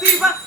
地方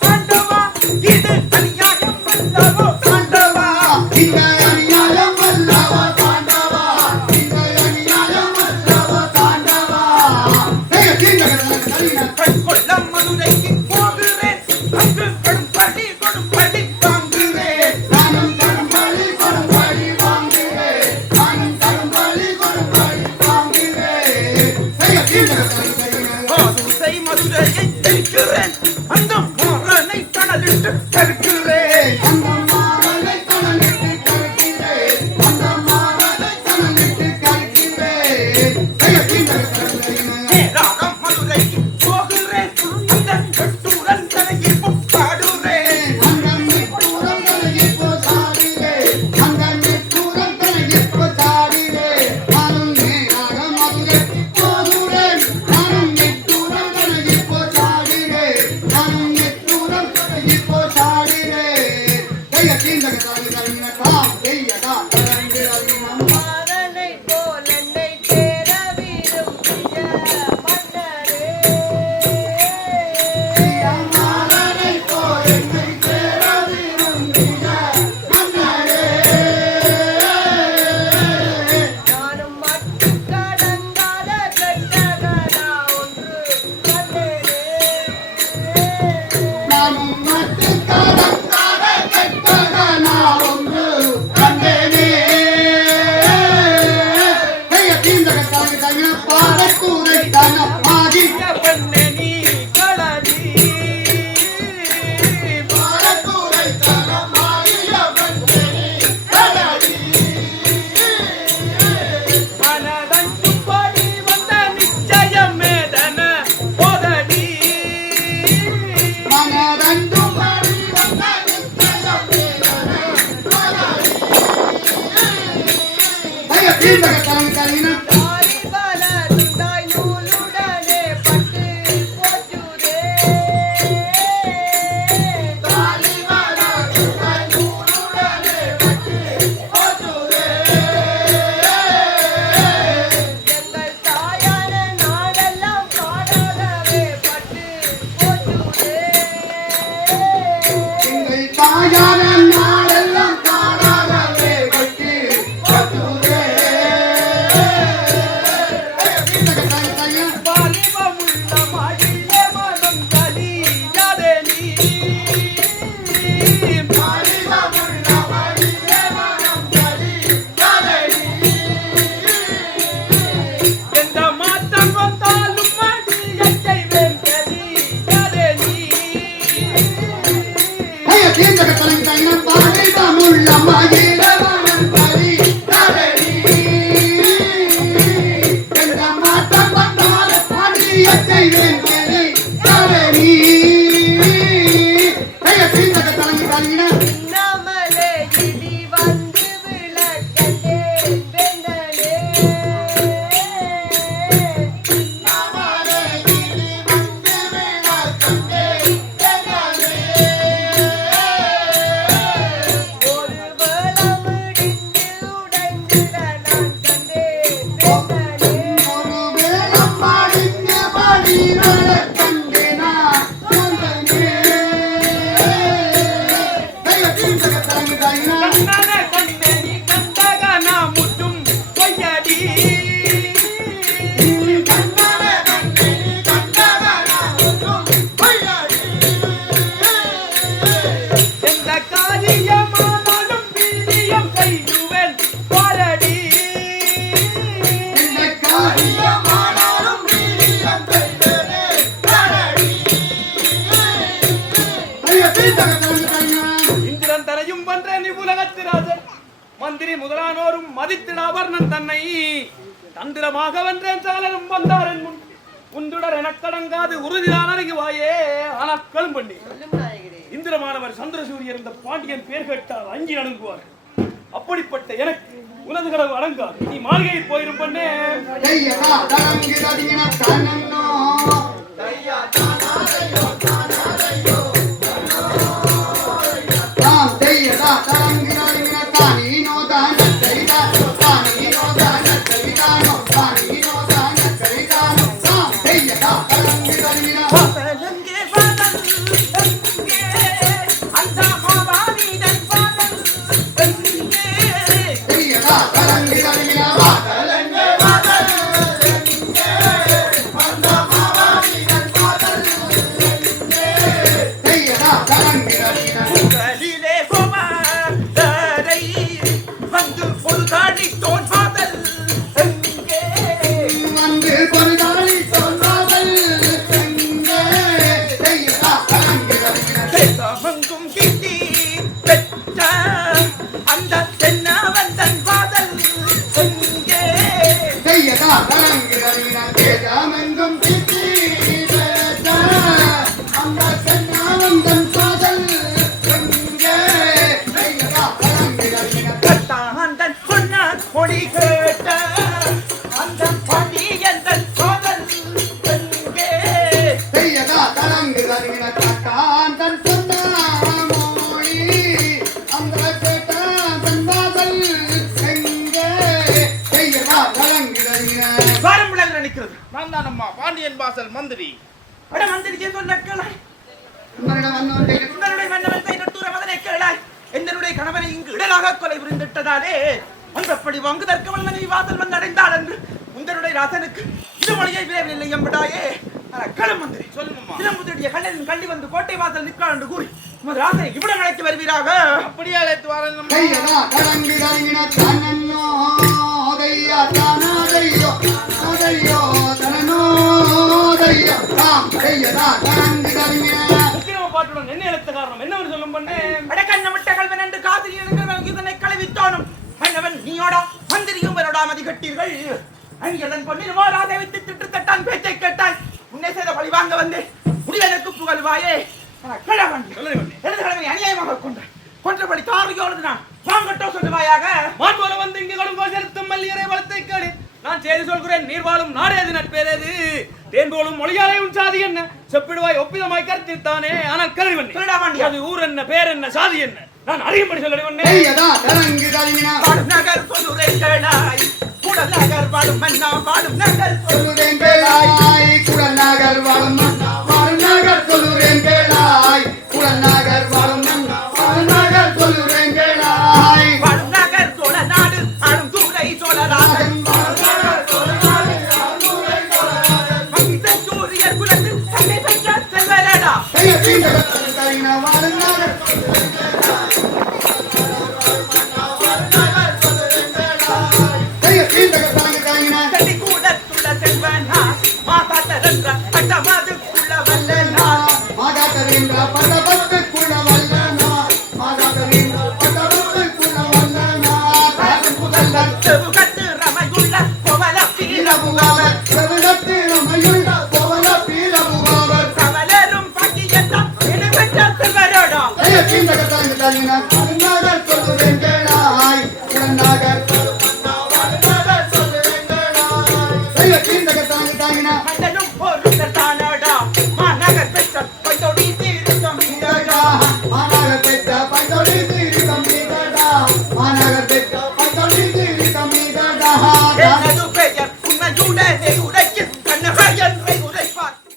மதியானோரும் மதித்திடாவர்ணன் தன்னை. தந்திரமாக வென்றேன் சாலரும் வந்தாரன் முன். உந்துடர் எனக்கடங்காது வாயே அணுகுவாயே. ஆனால் கழும்பண்ணி இந்திரமானவர் சந்திரசூரியர் இருந்த பாண்டியன் பேர் கேட்டால் அஞ்சி அணுகுவார் அப்படிப்பட்ட எனக்கு உனது கடவு அடங்காது நீ மாளிகையில் போயிருப்பண்ணே Brasília! அம்மா பாண்டியன் வாசல் மந்திரி. அட மந்திரிக்கே சொன்ன கேளாய். உங்களிடம் வந்தவன் உங்களுடைய மன்னவன் தைரத்தூர மதனை கேளாய். என்னுடைய கணவனை இங்கு இடலாக கொலை புரிந்திட்டதாலே அந்தப்படி வங்குதற்கு மன்னனை வாசல் வந்து அடைந்தாள் என்று உங்களுடைய ராசனுக்கு இது மொழியை விரைவில் எம்படாயே களம் மந்திரி. சொல்லுங்கம்மா. சிலம்புத்திரிய கண்ணன் கள்ளி வந்து கோட்டை வாசல் நிற்கான் என்று கூறி உமது ராசனை இவ்விடம் அழைத்து வருவீராக? அப்படியே அழைத்து பாட்டுடன் என்ன எழுத்த காரணம்? என்னவென்று சொல்லும் பண்ணே? அடக்கண்ண விட்ட கல்வன் என்று காதில் இருக்கிறவன் இதனை களைவித்தானும் மன்னவன் நீயோடா மந்திரியும் வரோடா மதி கட்டீர்கள் அங்கியதன் பொன்னின் மோலாதை வைத்து திட்டு தட்டான் பேச்சை கேட்டாய். உன்னை செய்த பழி வாங்க வந்து முடிவதற்கு புகழ்வாயே. கிழவன் கிழமை அநியாயமாக கொண்ட கொன்றபடி தாரியோடு நான் வாங்கட்டோ சொல்லுவாயாக. மாட்டுவர வந்து இங்கு கொடுங்கோ செலுத்தும் மல்லியரை வளத்தை கேளு. நான் செய்தி சொல்கிறேன் நீர் வாழும் நாடேது நட்பேரது தேன் போலும் மொழியாலே உன் சாதி என்ன? செப்பிடுவாய் ஒப்பிதமாய் கருத்தித்தானே ஆனால் கருவன் திருடா பாண்டியா. அது ஊர் என்ன பேர் என்ன சாதி என்ன? நான் அறியும்படி சொல்லி தையதா கலங்கு தருகின வாழும் நகர் சொல்லுரே கேளாய் கூடல் நகர் வாழும் மன்னா வாழும் நகர் சொல்லு சொல்லுறேன் கேளாய் குடல் நகர் வாழும் மன்னா வாழும் நகர் சொல்லுறேன் கேளாய் குடல் நகர் வாழும் மன்னா வாழும் நகர் சொல்லுறேன் கேளாய் வாழும் நகர் சோழ நாடு ஆளும் தூரை சோழராஜன் வங்கிதன் சூரியர் குலத்தில் தன்னை பெற்ற செல்வரடா வாழும் நகர்